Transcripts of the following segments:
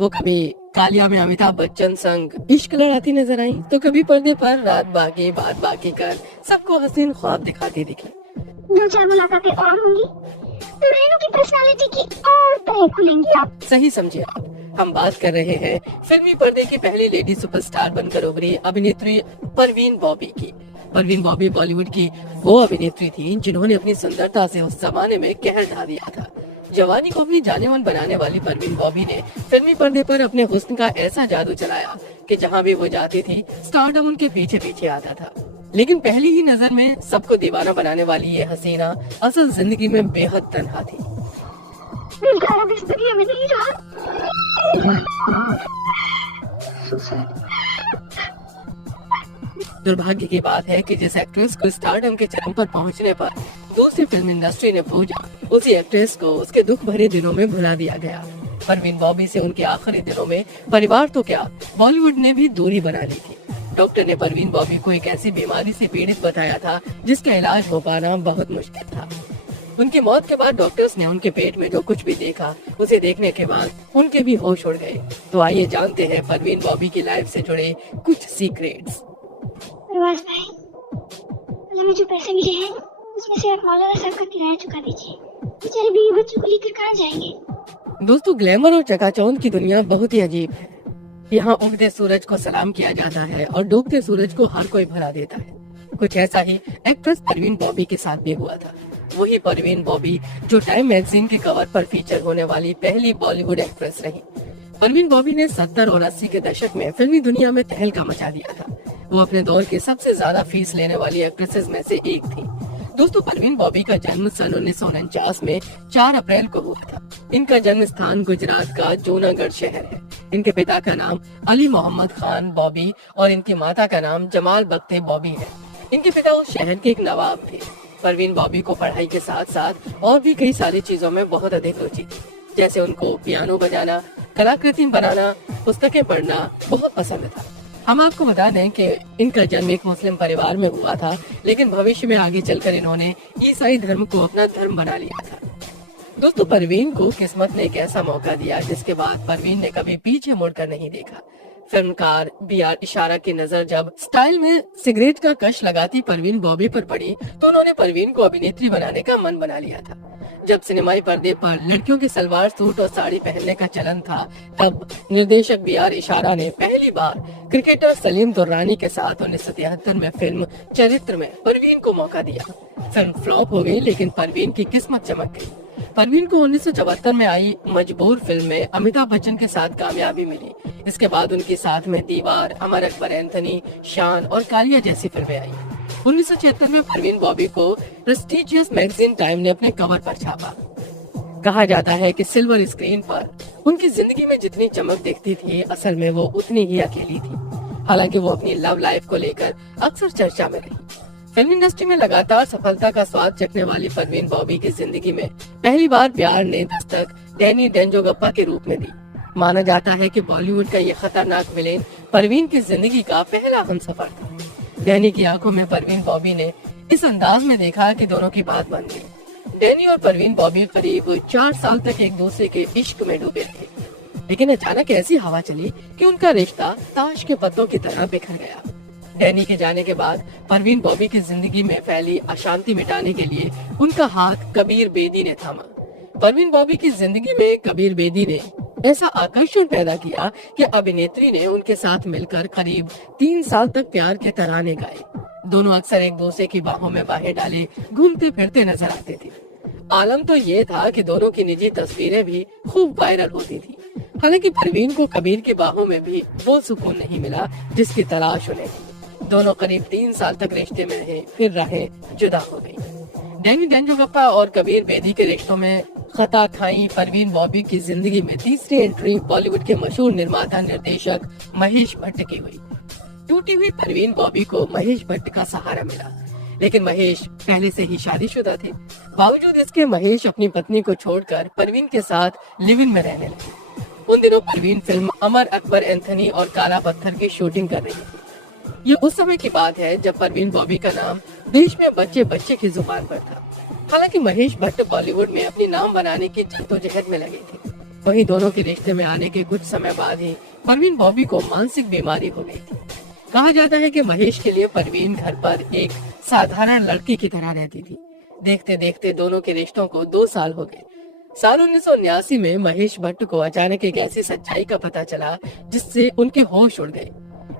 वो कभी कालिया में अमिताभ बच्चन संग इश्क लड़ाती नजर आई, तो कभी पर्दे पर रात बाकी बात बाकी कर सबको हसीन ख्वाब दिखाती दिखी। 2-4 मुलाकातें और होंगी, मैनू की पर्सनालिटी की और तह खुलेंगी। आप सही समझे आप, हम बात कर रहे हैं फिल्मी पर्दे की पहली लेडी सुपरस्टार बनकर उभरी अभिनेत्री परवीन बॉबी की। परवीन बॉबी बॉलीवुड की वो अभिनेत्री थी जिन्होंने अपनी सुंदरता से उस जमाने में कहर ढा दिया था। जवानी को अपनी जानेमान बनाने वाली परवीन बॉबी ने फिल्मी पर्दे पर अपने हुस्न का ऐसा जादू चलाया कि जहां भी वो जाती थी स्टारडम उनके पीछे पीछे आता था। लेकिन पहली ही नजर में सबको दीवाना बनाने वाली ये हसीना असल जिंदगी में बेहद तन्हा थी। दिल का अब इस दुनिया में नहीं रहा। दुर्भाग्य की बात है कि जिस एक्ट्रेस को स्टारडम के चरम पर पहुंचने पर दूसरी फिल्म इंडस्ट्री ने पूजा, उसी एक्ट्रेस को उसके दुख भरे दिनों में भुला दिया गया। परवीन बॉबी से उनके आखिरी दिनों में परिवार तो क्या, बॉलीवुड ने भी दूरी बना ली थी। डॉक्टर ने परवीन बॉबी को एक ऐसी बीमारी से पीड़ित बताया था जिसका इलाज हो पाना बहुत मुश्किल था। उनकी मौत के बाद डॉक्टर्स ने उनके पेट में जो कुछ भी देखा, उसे देखने के बाद उनके भी होश उड़ गए। तो आइए जानते हैं परवीन बॉबी की लाइफ से जुड़े कुछ सीक्रेट्स। प्रवास भाई, हमें जो पैसे मिले हैं उसमें से आप मौलाना साहब का किराया चुका दीजिए। बेचारे बीवी बच्चों को लेकर कहाँ जाएंगे? दोस्तों, ग्लैमर और चकाचौंध की दुनिया बहुत ही अजीब है। यहाँ उगते सूरज को सलाम किया जाता है और डूबते सूरज को हर कोई भला देता है। कुछ ऐसा ही एक्ट्रेस परवीन बॉबी के साथ भी हुआ था। वही परवीन बॉबी जो टाइम मैगजीन के कवर पर फीचर होने वाली पहली बॉलीवुड एक्ट्रेस रही। परवीन बॉबी ने 70 और 80 के दशक में फिल्मी दुनिया में तहलका मचा दिया था। वो अपने दौर की सबसे ज्यादा फीस लेने वाली एक्ट्रेसेस में से एक थी। दोस्तों, परवीन बॉबी का जन्म सन 1949 में 4 अप्रैल को हुआ था। इनका जन्म स्थान गुजरात का जूनागढ़ शहर है। इनके पिता का नाम अली मोहम्मद खान बॉबी और इनकी माता का नाम जमाल बख्ते बॉबी है। इनके पिता उस शहर के एक नवाब थे। परवीन बॉबी को पढ़ाई के साथ साथ और भी कई सारी चीजों में बहुत अधिक रुचि थी, जैसे उनको पियानो बजाना, कलाकृति बनाना, पुस्तकें पढ़ना बहुत पसंद था। हम आपको बता दें कि इनका जन्म एक मुस्लिम परिवार में हुआ था, लेकिन भविष्य में आगे चलकर इन्होंने ईसाई धर्म को अपना धर्म बना लिया था। दोस्तों, परवीन को किस्मत ने एक ऐसा मौका दिया जिसके बाद परवीन ने कभी पीछे मुड़कर नहीं देखा। फिल्मकार बी.आर. इशारा की नजर जब स्टाइल में सिगरेट का कश लगाती परवीन बॉबी पर पड़ी तो उन्होंने परवीन को अभिनेत्री बनाने का मन बना लिया था। जब सिनेमाई पर्दे पर लड़कियों के सलवार सूट और साड़ी पहनने का चलन था, तब निर्देशक बी.आर. इशारा ने पहली बार क्रिकेटर सलीम दुर्रानी के साथ 1973 में फिल्म चरित्र में परवीन को मौका दिया। फिल्म फ्लॉप हो गई, लेकिन परवीन की किस्मत चमक गई। परवीन को 1974 में आई मजबूर फिल्म में अमिताभ बच्चन के साथ कामयाबी मिली। इसके बाद उनके साथ में दीवार, अमर अकबर एंथनी, शान और कालिया जैसी फिल्में आई। 1976 में परवीन बॉबी को प्रेस्टिजियस मैगजीन टाइम ने अपने कवर पर छापा। कहा जाता है कि सिल्वर स्क्रीन पर उनकी जिंदगी में जितनी चमक दिखती थी, असल में वो उतनी ही अकेली थी। हालांकि वो अपनी लव लाइफ को लेकर अक्सर चर्चा में रही। फिल्म इंडस्ट्री में लगातार सफलता का स्वाद चखने वाली परवीन बॉबी की जिंदगी में पहली बार प्यार ने दस्तक डैनी डेंजोगप्पा के रूप में दी। माना जाता है कि बॉलीवुड का ये खतरनाक विलेन परवीन की जिंदगी का पहला हमसफर था। डैनी की आंखों में परवीन बॉबी ने इस अंदाज में देखा कि दोनों की बात बन गई। डैनी और परवीन बॉबी करीब 4 साल तक एक दूसरे के इश्क में डूबे थे, लेकिन अचानक ऐसी हवा चली कि उनका रिश्ता ताश के पत्तों की तरह बिखर गया। डैनी के जाने के बाद परवीन बॉबी की जिंदगी में फैली अशांति मिटाने के लिए उनका हाथ कबीर बेदी ने थामा। परवीन बॉबी की जिंदगी में कबीर बेदी ने ऐसा आकर्षण पैदा किया कि अभिनेत्री ने उनके साथ मिलकर करीब 3 साल तक प्यार के तराने गाए। दोनों अक्सर एक दूसरे की बाहों में बाहें डाले घूमते फिरते नजर आते थे। आलम तो ये था कि दोनों की निजी तस्वीरें भी खूब वायरल होती थी। हालांकि परवीन को कबीर की बाहों में भी वो सुकून नहीं मिला जिसकी तलाश उन्हें थी। दोनों करीब 3 साल तक रिश्ते में रहे, फिर राहें जुदा हो गई। डैनी डेंजोगप्पा और कबीर बेदी के रिश्तों में खता खाई परवीन बॉबी की जिंदगी में तीसरी एंट्री बॉलीवुड के मशहूर निर्माता निर्देशक महेश भट्ट की हुई। टूटी हुई परवीन बॉबी को महेश भट्ट का सहारा मिला, लेकिन महेश पहले से ही शादीशुदा थे। बावजूद इसके महेश अपनी पत्नी को छोड़कर परवीन के साथ लिव इन में रहने लगे। उन दिनों परवीन फिल्म अमर अकबर एंथनी और काला पत्थर की शूटिंग कर रही थी। ये उस समय की बात है जब परवीन बॉबी का नाम देश में बच्चे बच्चे की जुबान पर था। हालांकि महेश भट्ट बॉलीवुड में अपनी नाम बनाने की जद्दोजहद में लगे थे। वहीं दोनों के रिश्ते में आने के कुछ समय बाद ही परवीन बॉबी को मानसिक बीमारी हो गई थी। कहा जाता है कि महेश के लिए परवीन घर पर एक साधारण लड़की की तरह रहती थी। देखते देखते दोनों के रिश्तों को 2 साल हो गए। साल 1979 में महेश भट्ट को अचानक एक ऐसी सच्चाई का पता चला जिससे उनके होश उड़ गए।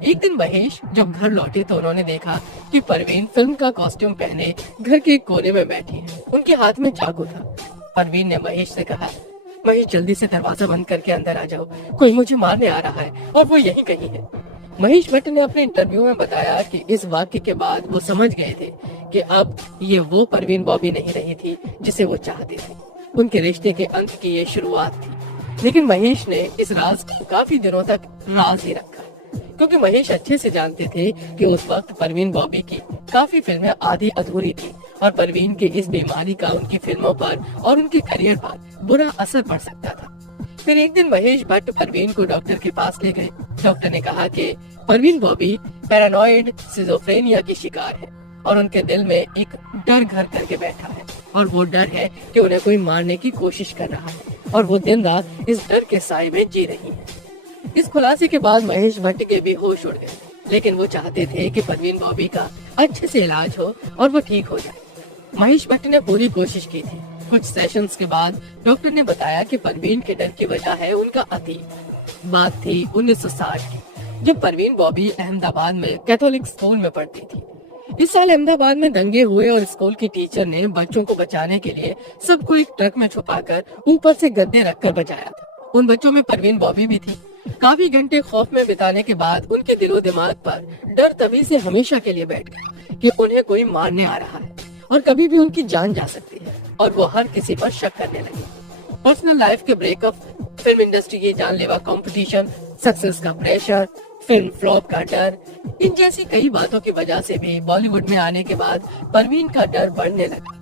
एक दिन महेश जब घर लौटे तो उन्होंने देखा कि परवीन फिल्म का कॉस्ट्यूम पहने घर के एक कोने में बैठी है। उनके हाथ में चाकू था। परवीन ने महेश से कहा, महेश जल्दी से दरवाजा बंद करके अंदर आ जाओ, कोई मुझे मारने आ रहा है और वो यहीं कहीं है। महेश भट्ट ने अपने इंटरव्यू में बताया कि इस वाक्य के बाद वो समझ गए थे कि अब ये वो परवीन बॉबी नहीं रही थी जिसे वो चाहते थे। उनके रिश्ते के अंत की ये शुरुआत थी। लेकिन महेश ने इस राज को काफी दिनों तक राज ही रखा, क्योंकि महेश अच्छे से जानते थे कि उस वक्त परवीन बॉबी की काफी फिल्में आधी अधूरी थी और परवीन की इस बीमारी का उनकी फिल्मों पर और उनके करियर पर बुरा असर पड़ सकता था। फिर एक दिन महेश भट्ट परवीन को डॉक्टर के पास ले गए। डॉक्टर ने कहा कि परवीन बॉबी पैरानॉइड सिजोफ्रेनिया की शिकार है और उनके दिल में एक डर घर करके बैठा है और वो डर है कि उन्हें कोई मारने की कोशिश कर रहा है और वो दिन रात इस डर के साए में जी रही है। इस खुलासे के बाद महेश भट्ट के भी होश उड़ गए, लेकिन वो चाहते थे कि परवीन बॉबी का अच्छे से इलाज हो और वो ठीक हो जाए। महेश भट्ट ने पूरी कोशिश की थी। कुछ सेशंस के बाद डॉक्टर ने बताया कि परवीन के डर की वजह है उनका अतीत। बात थी 1960 की, जब परवीन बॉबी अहमदाबाद में कैथोलिक स्कूल में पढ़ती थी। इस साल अहमदाबाद में दंगे हुए और स्कूल की टीचर ने बच्चों को बचाने के लिए सबको एक ट्रक में छुपाकर ऊपर से गद्दे रखकर बचाया था। उन बच्चों में परवीन बॉबी भी थी। काफी घंटे खौफ में बिताने के बाद उनके दिलो दिमाग पर डर तभी से हमेशा के लिए बैठ गया कि उन्हें कोई मारने आ रहा है और कभी भी उनकी जान जा सकती है, और वो हर किसी पर शक करने लगे। पर्सनल लाइफ के ब्रेकअप, फिल्म इंडस्ट्री की जानलेवा कंपटीशन, सक्सेस का प्रेशर, फिल्म फ्लॉप का डर, इन जैसी कई बातों की वजह से भी बॉलीवुड में आने के बाद परवीन का डर बढ़ने लगा।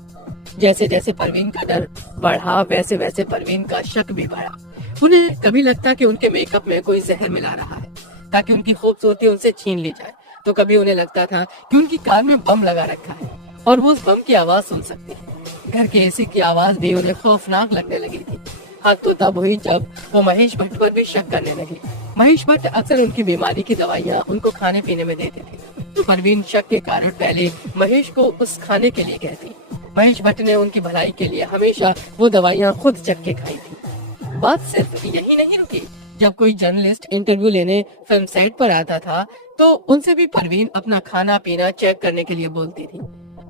जैसे जैसे परवीन का डर बढ़ा वैसे वैसे परवीन का शक भी बढ़ा। उन्हें कभी लगता कि उनके मेकअप में कोई जहर मिला रहा है ताकि उनकी खूबसूरती उनसे छीन ली जाए, तो कभी उन्हें लगता था कि उनकी कार में बम लगा रखा है और वो उस बम की आवाज सुन सकती है। घर के एसी की आवाज भी उन्हें खौफनाक लगने लगी थी। हाँ, तो तब हुई जब वो महेश भट्ट पर भी शक करने लगे। महेश भट्ट अक्सर उनकी बीमारी की दवाइयाँ उनको खाने पीने में देते थे, तो परवीन शक के कारण पहले महेश को उस खाने के लिए कहती। महेश भट्ट ने उनकी भलाई के लिए हमेशा वो दवाइयाँ खुद चख के खाई थी। बात सिर्फ यही नहीं रुकी। जब कोई जर्नलिस्ट इंटरव्यू लेने फिल्म सेट पर आता था तो उनसे भी परवीन अपना खाना पीना चेक करने के लिए बोलती थी।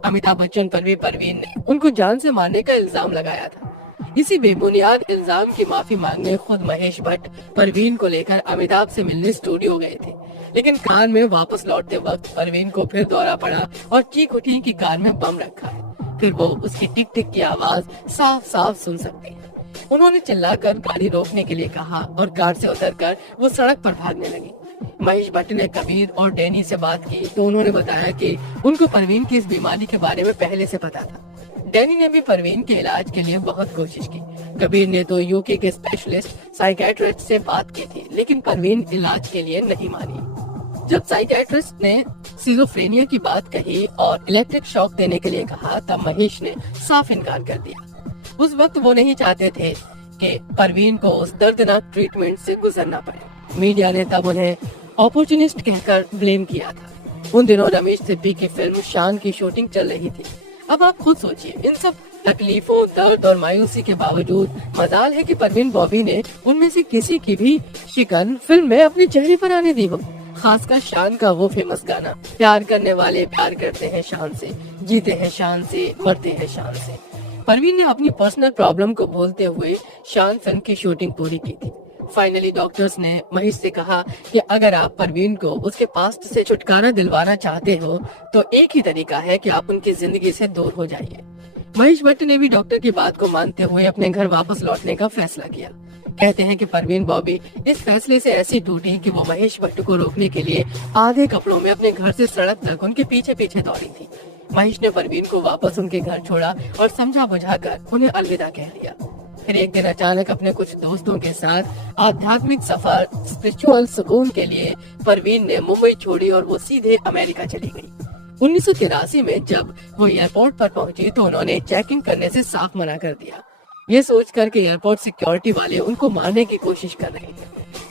अमिताभ बच्चन पर भी परवीन ने उनको जान से मारने का इल्जाम लगाया था। इसी बेबुनियाद इल्जाम की माफी मांगने खुद महेश भट्ट परवीन को लेकर अमिताभ से मिलने स्टूडियो गए थे, लेकिन कार में वापस लौटते वक्त परवीन को फिर दौरा पड़ा और चीख उठी कि कार में बम रखा है। फिर वो उसकी टिक टिक की आवाज साफ साफ सुन सकती है। उन्होंने चिल्लाकर गाड़ी रोकने के लिए कहा और कार से उतरकर वो सड़क पर भागने लगी। महेश भट्ट ने कबीर और डैनी से बात की तो उन्होंने बताया कि उनको परवीन की इस बीमारी के बारे में पहले से पता था। डैनी ने भी परवीन के इलाज के लिए बहुत कोशिश की। कबीर ने तो यूके के स्पेशलिस्ट साइकियाट्रिस्ट से बात की थी, लेकिन परवीन इलाज के लिए नहीं मानी। जब साइकियाट्रिस्ट ने सिजोफ्रेनिया की बात कही और इलेक्ट्रिक शॉक देने के लिए कहा तब महेश ने साफ इनकार कर दिया। उस वक्त वो नहीं चाहते थे कि परवीन को उस दर्दनाक ट्रीटमेंट से गुजरना पड़े। मीडिया ने तब उन्हें अपॉर्चुनिस्ट कहकर ब्लेम किया था। उन दिनों रमेश सिप्पी की फिल्म शान की शूटिंग चल रही थी। अब आप खुद सोचिए, इन सब तकलीफों, दर्द और मायूसी के बावजूद मजाल है कि परवीन बॉबी ने उनमें से किसी की भी शिकन फिल्म में अपने चेहरे पर आने दी हो। खासकर शान का वो फेमस गाना, प्यार करने वाले प्यार करते हैं शान से, जीते हैं शान से, मरते हैं शान से। परवीन ने अपनी पर्सनल प्रॉब्लम को बोलते हुए शान फिल्म की शूटिंग पूरी की थी। फाइनली डॉक्टर्स ने महेश से कहा कि अगर आप परवीन को उसके पास्ट से छुटकारा दिलवाना चाहते हो तो एक ही तरीका है कि आप उनकी जिंदगी से दूर हो जाइए। महेश भट्ट ने भी डॉक्टर की बात को मानते हुए अपने घर वापस लौटने का फैसला किया। कहते हैं कि परवीन बॉबी इस फैसले से ऐसी टूटी कि वो महेश भट्ट को रोकने के लिए आधे कपड़ों में अपने घर से सड़क तक उनके पीछे पीछे दौड़ी थी। महेश ने परवीन को वापस उनके घर छोड़ा और समझा बुझाकर उन्हें अलविदा कह दिया। फिर एक दिन अचानक अपने कुछ दोस्तों के साथ आध्यात्मिक सफर, स्पिरिचुअल सुकून के लिए परवीन ने मुंबई छोड़ी और वो सीधे अमेरिका चली गई। 1983 में जब वो एयरपोर्ट पर पहुंची तो उन्होंने चेकिंग करने से साफ मना कर दिया। ये सोच कर कि एयरपोर्ट सिक्योरिटी वाले उनको मारने की कोशिश कर रहे थे,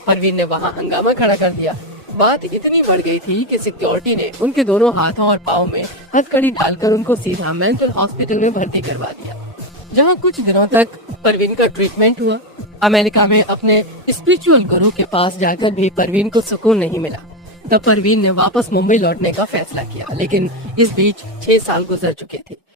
परवीन ने वहाँ हंगामा खड़ा कर दिया। बात इतनी बढ़ गई थी कि सिक्योरिटी ने उनके दोनों हाथों और पाँव में हथकड़ी डालकर उनको सीधा मेंटल हॉस्पिटल में भर्ती करवा दिया, जहाँ कुछ दिनों तक परवीन का ट्रीटमेंट हुआ। अमेरिका में अपने स्पिरिचुअल गुरु के पास जाकर भी परवीन को सुकून नहीं मिला। तब परवीन ने वापस मुंबई लौटने का फैसला किया, लेकिन इस बीच 6 साल गुजर चुके थे।